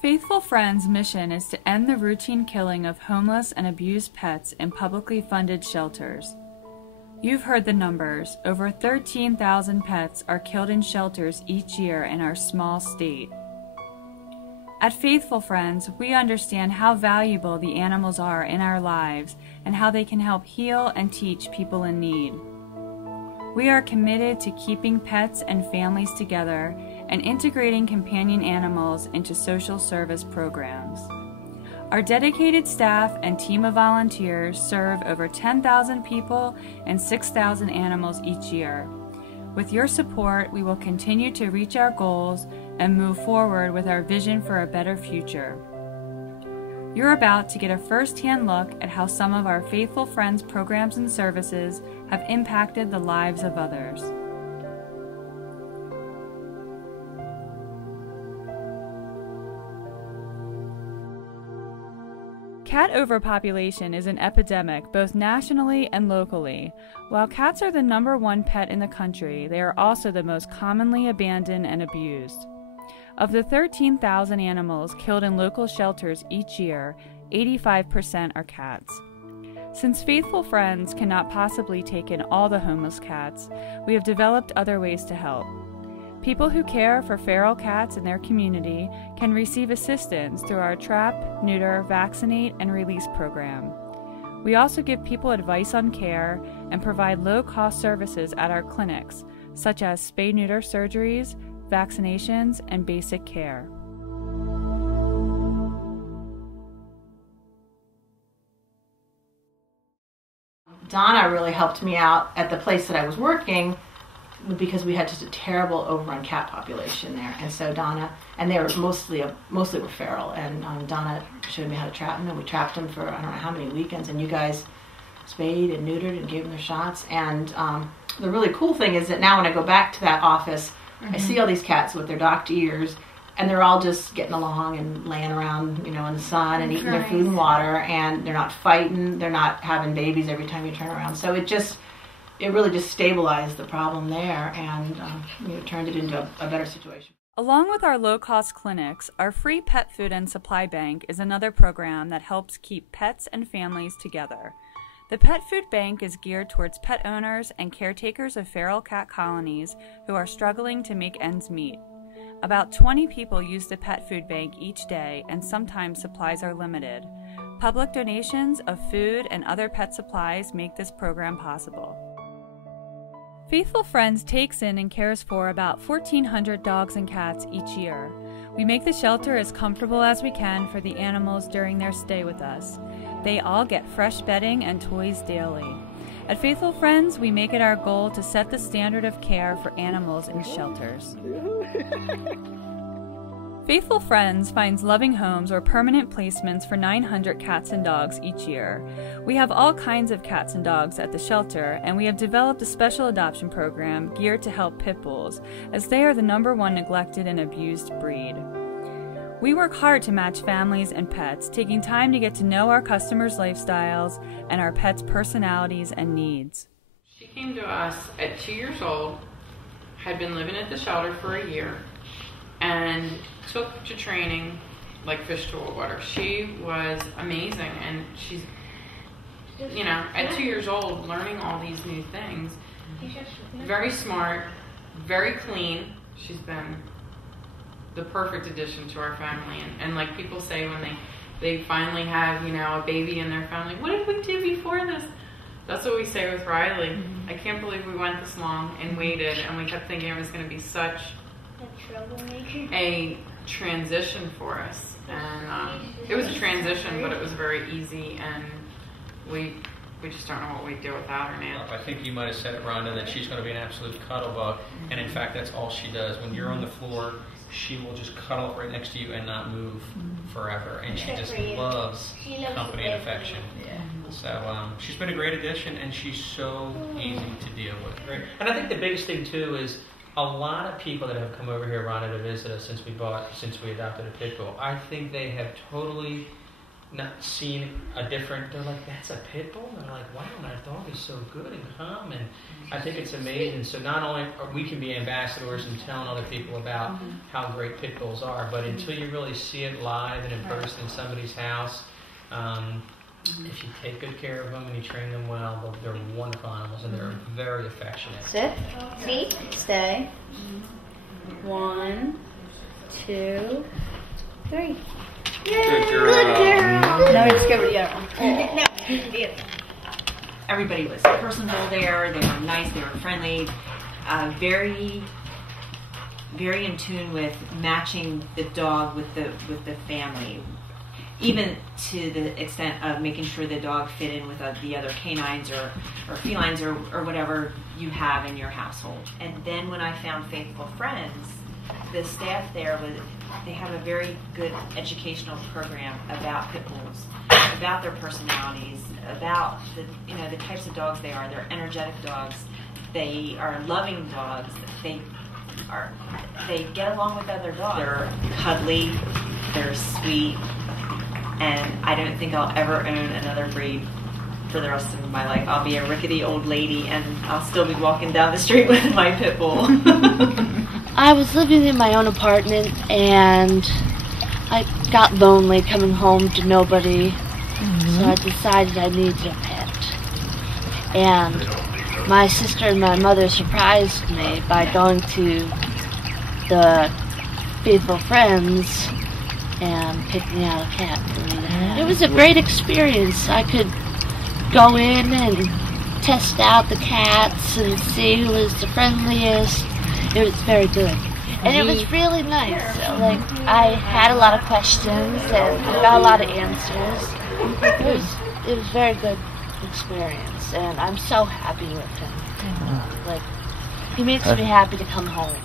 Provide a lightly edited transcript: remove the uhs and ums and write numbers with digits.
Faithful Friends' mission is to end the routine killing of homeless and abused pets in publicly funded shelters. You've heard the numbers. Over 13,000 pets are killed in shelters each year in our small state. At Faithful Friends, we understand how valuable the animals are in our lives and how they can help heal and teach people in need. We are committed to keeping pets and families together and integrating companion animals into social service programs. Our dedicated staff and team of volunteers serve over 10,000 people and 6,000 animals each year. With your support, we will continue to reach our goals and move forward with our vision for a better future. You're about to get a first-hand look at how some of our Faithful Friends programs and services have impacted the lives of others. Cat overpopulation is an epidemic both nationally and locally. While cats are the #1 pet in the country, they are also the most commonly abandoned and abused. Of the 13,000 animals killed in local shelters each year, 85% are cats. Since Faithful Friends cannot possibly take in all the homeless cats, we have developed other ways to help. People who care for feral cats in their community can receive assistance through our Trap, Neuter, Vaccinate, and Release program. We also give people advice on care and provide low-cost services at our clinics, such as spay-neuter surgeries, vaccinations, and basic care. Donna really helped me out at the place that I was working because we had just a terrible overrun cat population there, and so Donna, and they were mostly were feral, and Donna showed me how to trap them, and we trapped them for I don't know how many weekends, and you guys spayed and neutered and gave them their shots. And the really cool thing is that now when I go back to that office, I see all these cats with their docked ears, and they're all just getting along and laying around, in the sun and eating their food and water, and they're not fighting, they're not having babies every time you turn around. So it really just stabilized the problem there and turned it into a better situation. Along with our low-cost clinics, our free pet food and supply bank is another program that helps keep pets and families together. The Pet Food Bank is geared towards pet owners and caretakers of feral cat colonies who are struggling to make ends meet. About 20 people use the Pet Food Bank each day, and sometimes supplies are limited. Public donations of food and other pet supplies make this program possible. Faithful Friends takes in and cares for about 1,400 dogs and cats each year. We make the shelter as comfortable as we can for the animals during their stay with us. They all get fresh bedding and toys daily. At Faithful Friends, we make it our goal to set the standard of care for animals in shelters. Faithful Friends finds loving homes or permanent placements for 900 cats and dogs each year. We have all kinds of cats and dogs at the shelter, and we have developed a special adoption program geared to help pit bulls, as they are the #1 neglected and abused breed. We work hard to match families and pets, taking time to get to know our customers' lifestyles and our pets' personalities and needs. She came to us at 2 years old, had been living at the shelter for a year, and took to training like fish to water. She was amazing, and she's, at 2 years old, learning all these new things. Very smart, very clean. She's been the perfect addition to our family. And like people say when they finally have, a baby in their family, what did we do before this? That's what we say with Riley. I can't believe we went this long and waited, and we kept thinking it was going to be such a transition for us. And it was a transition, but it was very easy, and we just don't know what we'd do without her now. I think you might have said it, Rhonda, that she's going to be an absolute cuddle bug, and in fact that's all she does. When you're on the floor, she will just cuddle up right next to you and not move forever, and she just loves company and affection. So she's been a great addition, and she's so easy to deal with. Right. And I think the biggest thing too is a lot of people that have come over here, Rhonda, to visit us since we adopted a pit bull, I think they have totally not seeing a different, they're like, that's a pit bull? And they're like, wow, my dog is so good and calm, and I think it's amazing. So not only we can be ambassadors and telling other people about how great pit bulls are, but until you really see it live and in person in somebody's house, if you take good care of them and you train them well, they're wonderful animals, and they're very affectionate. Sit, seat, stay. 1, 2, 3. Good girl. No, just go with the other one. Everybody was personable there. They were nice. They were friendly. Very, very in tune with matching the dog with the family, even to the extent of making sure the dog fit in with the other canines or felines or whatever you have in your household. And then when I found Faithful Friends, the staff there they have a very good educational program about pit bulls, about their personalities, about the types of dogs they are. They're energetic dogs. They are loving dogs. They get along with other dogs. They're cuddly. They're sweet. And I don't think I'll ever own another breed for the rest of my life. I'll be a rickety old lady, and I'll still be walking down the street with my pit bull. I was living in my own apartment, and I got lonely coming home to nobody, so I decided I needed a pet. And my sister and my mother surprised me by going to the Faithful Friends and picking out a cat for me to have. It was a great experience. I could go in and test out the cats and see who was the friendliest. It was very good. And it was really nice. Like, I had a lot of questions and I got a lot of answers. It was a very good experience, and I'm so happy with him. Like, he makes me happy to come home.